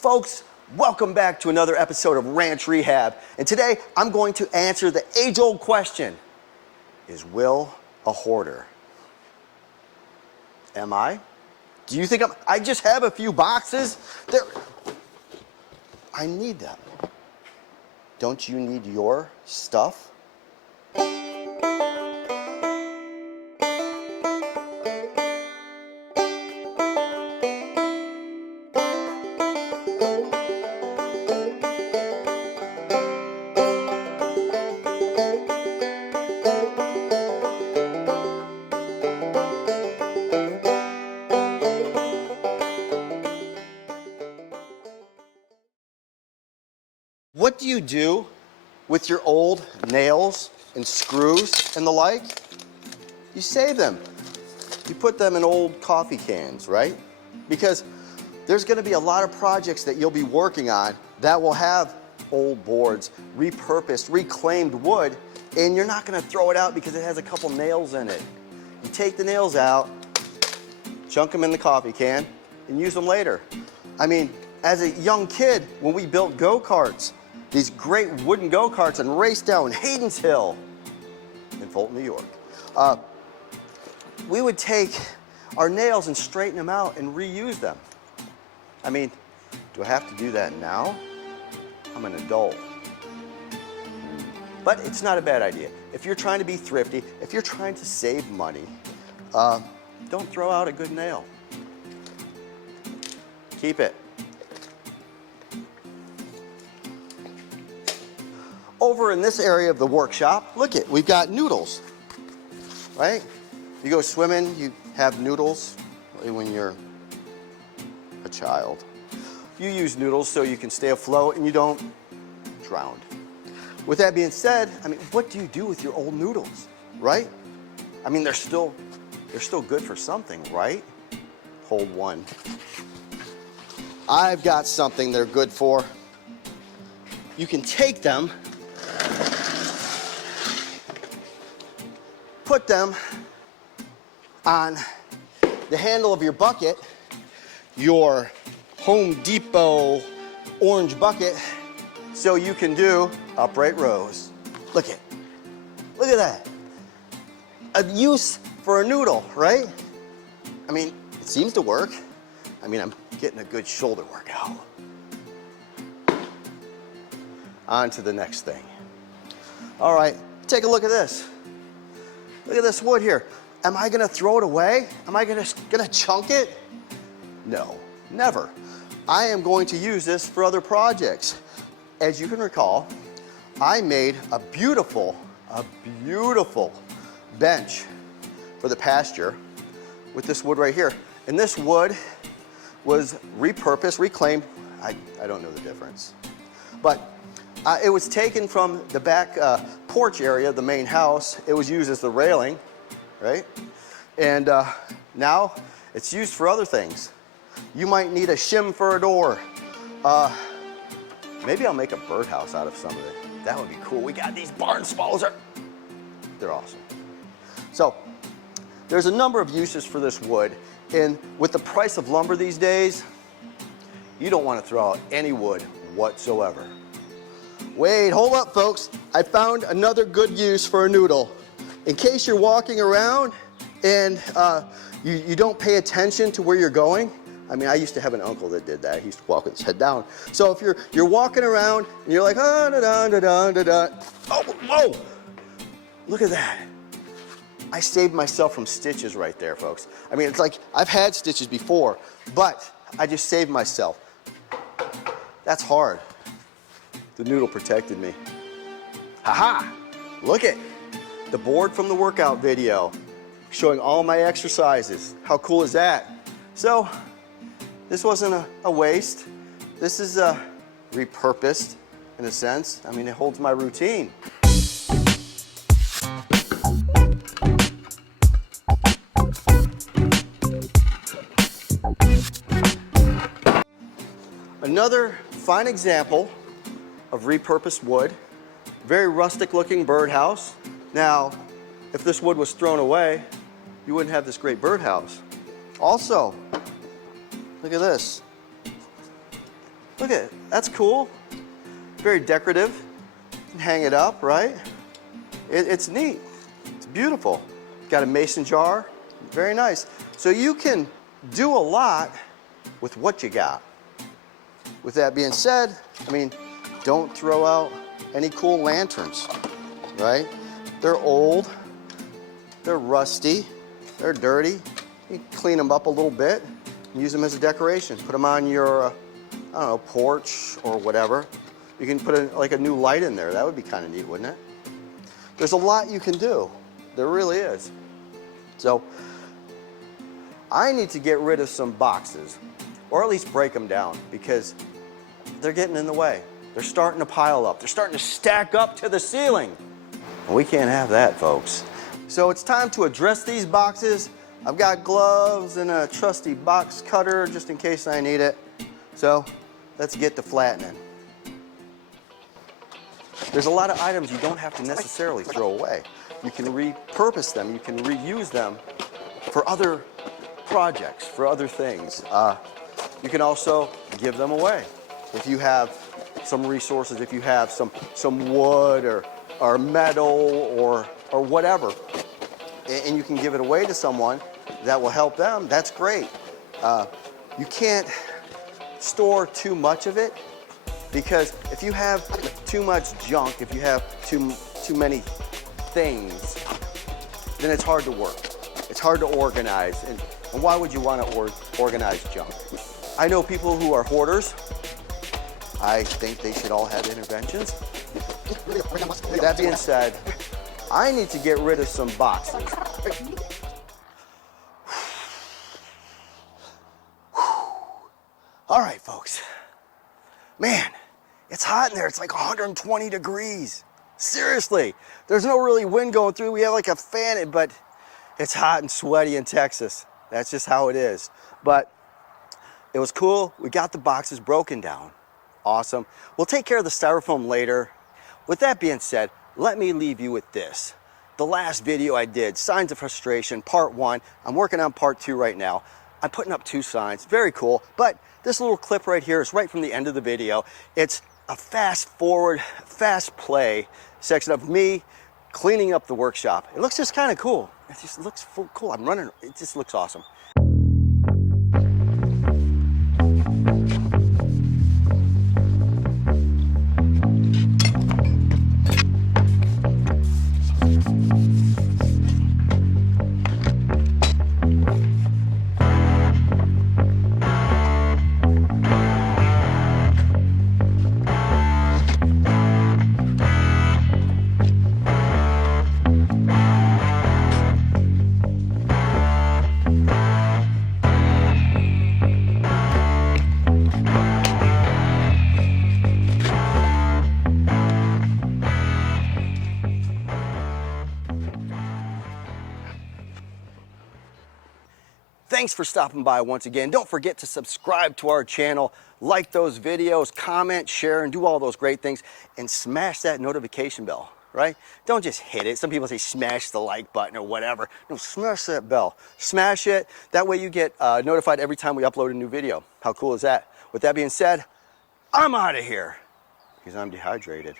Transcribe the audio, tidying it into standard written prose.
Folks, welcome back to another episode of Ranch Rehab. And today I'm going to answer the age-old question, is Will a hoarder? Am I? Do you think I just have a few boxes? I need them. Don't you need your stuff? What do you do with your old nails and screws and the like? You save them. You put them in old coffee cans, right? Because there's going to be a lot of projects that you'll be working on that will have old boards, repurposed, reclaimed wood, and you're not going to throw it out because it has a couple nails in it. You take the nails out, chunk them in the coffee can, and use them later. I mean, as a young kid, when we built go-karts, these great wooden go-karts and raced down Hayden's Hill in Fulton, New York, we would take our nails and straighten them out and reuse them. I mean, do I have to do that now? I'm an adult. But it's not a bad idea. If you're trying to be thrifty, if you're trying to save money, don't throw out a good nail. Keep it. Over in this area of the workshop, look it, we've got Noodles, right? You go swimming, you have Noodles when you're a child. You use Noodles so you can stay afloat and you don't drown. With that being said, I mean, what do you do with your old noodles, right? I mean, they're still good for something, right? Hold one. I've got something they're good for. You can take them, put them on the handle of your bucket, your Home Depot orange bucket, so you can do upright rows. Look at that. A use for a noodle, right? I mean, it seems to work. I mean, I'm getting a good shoulder workout. On to the next thing. All right, take a look at this. Look at this wood here. Am I gonna throw it away? Am I gonna chunk it? No, never. I am going to use this for other projects. As you can recall, I made a beautiful bench for the pasture with this wood right here. And this wood was repurposed, reclaimed. I don't know the difference. But it was taken from the back porch area of the main house. It was used as the railing, right? And now it's used for other things. You might need a shim for a door. Maybe I'll make a birdhouse out of some of it. That would be cool. We got these barn swallows. They're awesome. So there's a number of uses for this wood. And with the price of lumber these days, you don't want to throw out any wood whatsoever. Wait, hold up, folks. I found another good use for a noodle. In case you're walking around and you don't pay attention to where you're going. I mean, I used to have an uncle that did that. He used to walk with his head down. So if you're walking around and you're like, oh, whoa, look at that. I saved myself from stitches right there, folks. I mean, it's like I've had stitches before, but I just saved myself. That's hard. The noodle protected me. Ha-ha! Look at the board from the workout video showing all my exercises. How cool is that? So this wasn't a waste. This is repurposed in a sense. I mean, it holds my routine. Another fine example of repurposed wood, very rustic looking birdhouse. Now, if this wood was thrown away, you wouldn't have this great birdhouse. Also, look at this. Look at it, that's cool. Very decorative. You can hang it up, right? It's neat, it's beautiful. Got a mason jar, very nice. So you can do a lot with what you got. With that being said, I mean, don't throw out any cool lanterns, right? They're old, they're rusty, they're dirty. You can clean them up a little bit and use them as a decoration. Put them on your, I don't know, porch or whatever. You can put like a new light in there. That would be kind of neat, wouldn't it? There's a lot you can do. There really is. So I need to get rid of some boxes, or at least break them down, because they're getting in the way. They're starting to pile up. They're starting to stack up to the ceiling. And we can't have that, folks. So it's time to address these boxes. I've got gloves and a trusty box cutter just in case I need it. So let's get to flattening. There's a lot of items you don't have to necessarily throw away. You can repurpose them, you can reuse them for other projects, for other things. You can also give them away. If you have some resources, if you have some wood or metal or whatever, and you can give it away to someone that will help them, that's great. You can't store too much of it, because if you have too much junk, if you have too many things, then it's hard to work. It's hard to organize. And why would you want to organize junk? I know people who are hoarders. I think they should all have interventions. That being said, I need to get rid of some boxes. All right, folks. Man, it's hot in there. It's like 120 degrees. Seriously, there's no really wind going through. We have like a fan, but it's hot and sweaty in Texas. That's just how it is. But it was cool. We got the boxes broken down. Awesome. We'll take care of the styrofoam later. With that being said, let me leave you with this. The last video I did, Signs of Frustration, part 1. I'm working on part 2 right now. I'm putting up 2 signs. Very cool. But this little clip right here is right from the end of the video. It's a fast forward, fast play section of me cleaning up the workshop. It looks just kind of cool. It just looks cool. I'm running, it just looks awesome. Thanks for stopping by once again. Don't forget to subscribe to our channel, like those videos, comment, share, and do all those great things, and smash that notification bell, right? Don't just hit it. Some people say smash the like button or whatever. No, smash that bell. Smash it. That way you get notified every time we upload a new video. How cool is that? With that being said, I'm out of here because I'm dehydrated.